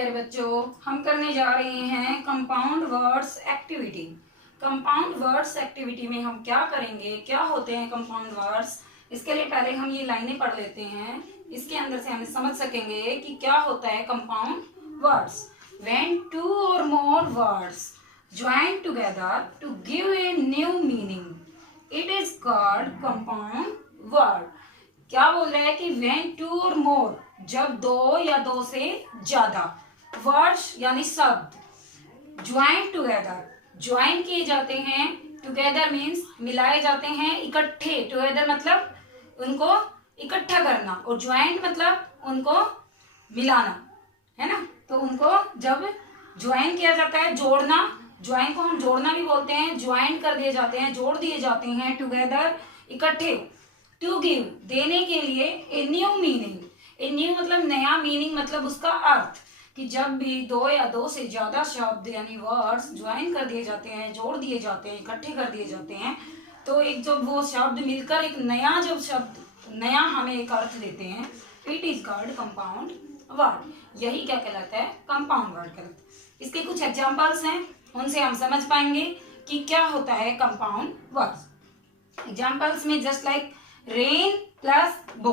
प्यारे बच्चों, हम करने जा रहे हैं compound words activity. Compound words activity में हम क्या करेंगे, क्या होते हैं कंपाउंड वर्ड्स, इसके लिए पहले हम ये लाइनें पढ़ लेते हैं। इसके अंदर से हम समझ सकेंगे कि क्या होता है compound words. When two or more words join together to give a new meaning, it is called compound word। क्या बोल रहा है कि when two or more, जब दो या दो से ज्यादा वर्ड्स यानी शब्द ज्वाइन टुगेदर, ज्वाइन किए जाते हैं। टुगेदर मीन्स मिलाए जाते हैं, इकट्ठे। टुगेदर मतलब उनको इकट्ठा करना और ज्वाइंट मतलब उनको मिलाना, है ना। तो उनको जब ज्वाइन किया जाता है, जोड़ना, ज्वाइन को हम जोड़ना भी बोलते हैं, ज्वाइन कर दिए जाते हैं, जोड़ दिए जाते हैं, टुगेदर इकट्ठे। टू गिव देने के लिए, a new meaning, a new मतलब नया, मीनिंग मतलब उसका अर्थ, कि जब भी दो या दो से ज्यादा शब्द यानी वर्ड्स ज्वाइन कर दिए जाते हैं, जोड़ दिए जाते हैं, इकट्ठे कर दिए जाते हैं, तो एक जब वो शब्द मिलकर एक नया, जब शब्द नया हमें एक अर्थ देते हैं, it is called compound word. यही क्या कहलाता है, कंपाउंड वर्ड कहलाता है। इसके कुछ एग्जांपल्स हैं, उनसे हम समझ पाएंगे कि क्या होता है कंपाउंड वर्ड्स। एग्जांपल्स में जस्ट लाइक रेन प्लस बो।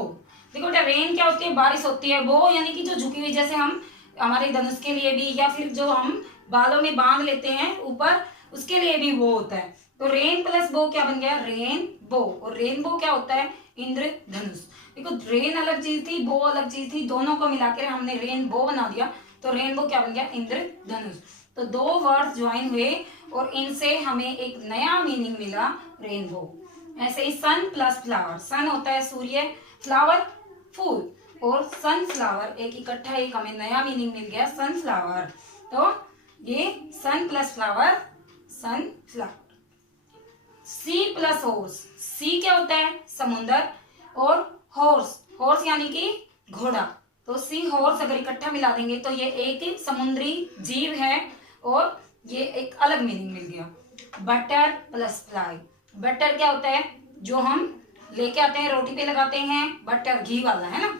देखो बेटा, रेन क्या होती है, बारिश होती है। बो यानी कि जो झुकी हुई, जैसे हम हमारे धनुष के लिए भी, या फिर जो हम बालों में बांध लेते हैं ऊपर, उसके लिए भी वो होता है। तो रेन प्लस बो क्या बन गया, रेन बो। और रेनबो क्या होता है, इंद्रधनुष। देखो, रेन अलग चीज थी, बो अलग चीज थी, दोनों को मिलाकर हमने रेनबो बना दिया, तो रेनबो क्या बन गया, इंद्रधनुष। तो दो वर्ड्स ज्वाइन हुए और इनसे हमें एक नया मीनिंग मिला, रेनबो। ऐसे ही सन प्लस फ्लावर, सन होता है सूर्य, फ्लावर फूल, और सनफ्लावर एक इकट्ठा, एक हमें नया मीनिंग मिल गया, सनफ्लावर। तो ये sun plus flower, sunflower. Sea plus horse, sea क्या होता है, समुंदर, और हॉर्स, हॉर्स यानी कि घोड़ा। तो सी हॉर्स अगर इकट्ठा मिला देंगे तो ये एक समुद्री जीव है, और ये एक अलग मीनिंग मिल गया। बटर प्लस फ्लाई, बटर क्या होता है, जो हम लेके आते हैं, रोटी पे लगाते हैं, बटर घी वाला, है ना।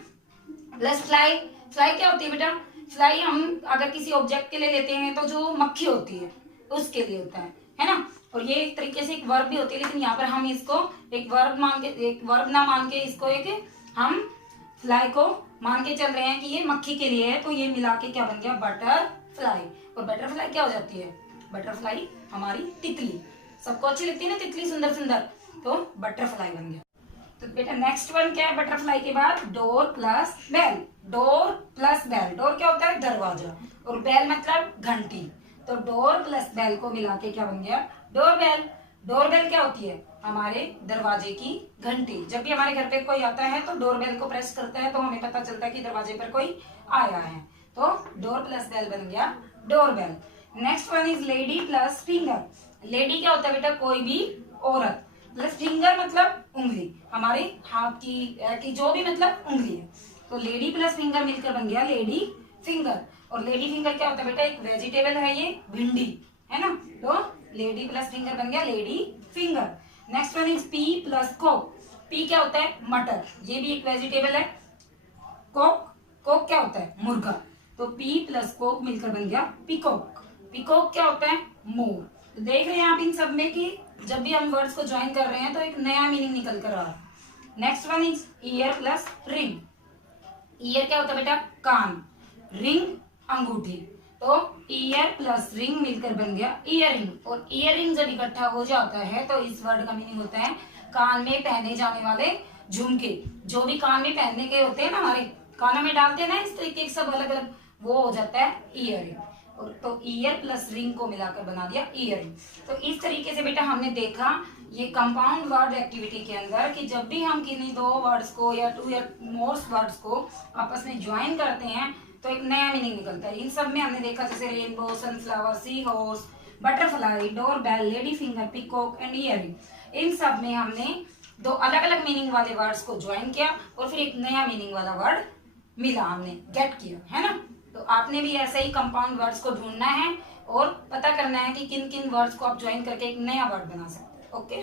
प्लस फ्लाई, फ्लाई क्या होती है बेटा, फ्लाई हम अगर किसी ऑब्जेक्ट के लिए लेते हैं तो जो मक्खी होती है उसके लिए होता है ना। और ये एक तरीके से एक वर्ब भी होती है, लेकिन यहाँ पर हम इसको एक वर्ब मान के, एक वर्ब ना मान के, इसको एक हम फ्लाई को मान के चल रहे हैं कि ये मक्खी के लिए है। तो ये मिला के क्या बन गया, बटरफ्लाई। और बटरफ्लाई क्या हो जाती है, बटरफ्लाई हमारी तितली, सबको अच्छी लगती है ना तितली, सुंदर सुंदर, तो बटरफ्लाई बन गया। तो बेटा नेक्स्ट वन क्या है, बटरफ्लाई के बाद door plus bell. Door plus bell, door क्या होता है, दरवाजा, और बेल मतलब घंटी। तो डोर प्लस बेल को मिला के क्या बन गया, डोरबेल। डोरबेल क्या होती है, हमारे दरवाजे की घंटी। जब भी हमारे घर पे कोई आता है तो डोरबेल को प्रेस करता है तो हमें पता चलता है कि दरवाजे पर कोई आया है। तो डोर प्लस बेल बन गया doorbell. Next one is lady plus finger. Lady क्या होता है बेटा, कोई भी औरत, प्लस फिंगर मतलब उंगली, हमारे हाथ की जो भी मतलब उंगली है। तो लेडी प्लस फिंगर मिलकर बन गया लेडी फिंगर। और लेडी फिंगर क्या होता है बेटा, एक वेजिटेबल है ये, भिंडी, है ना। तो लेडी प्लस फिंगर बन गया lady finger. Next one is P plus Coke. P क्या होता है, मटर, ये भी एक वेजिटेबल है। कोक, कोक क्या होता है, मुर्गा। तो पी प्लस कोक मिलकर बन गया पिकॉक। पिकॉक क्या होता है, मोर। तो देख रहे हैं आप इन सब में कि जब भी हम वर्ड्स को ज्वाइन कर रहे हैं तो एक नया मीनिंग निकल कर आ रहा है। Next one is year plus ring. Year क्या होता है बेटा, कान, रिंग अंगूठी। तो ईयर प्लस रिंग मिलकर बन गया ईयरिंग। और ईयरिंग जब इकट्ठा हो जाता है तो इस वर्ड का मीनिंग होता है कान में पहने जाने वाले झुमके। जो भी कान में पहनने के होते हैं ना, हमारे कानों में डालते हैं ना, इस तरीके के सब अलग अलग, वो हो जाता है ईयरिंग। और तो ईयर प्लस रिंग को मिलाकर बना दिया ईयरिंग। तो इस तरीके से बेटा हमने देखा ये कंपाउंड वर्ड एक्टिविटी के अंदर कि जब भी हम किन्हीं दो वर्ड्स को या टू या मोर वर्ड्स को आपस में ज्वाइन करते हैं तो एक नया मीनिंग निकलता है। इन सब में हमने देखा जैसे rainbow, sunflower, sea horse, butterfly, doorbell, lady finger, peacock and earring. इन सब में हमने दो अलग अलग मीनिंग वाले वर्ड्स को ज्वाइन किया और फिर एक नया मीनिंग वाला वर्ड मिला, हमने गेट किया, है ना। तो आपने भी ऐसे ही कंपाउंड वर्ड्स को ढूंढना है और पता करना है कि किन किन वर्ड्स को आप ज्वाइन करके एक नया वर्ड बना सकते हैं। ओके।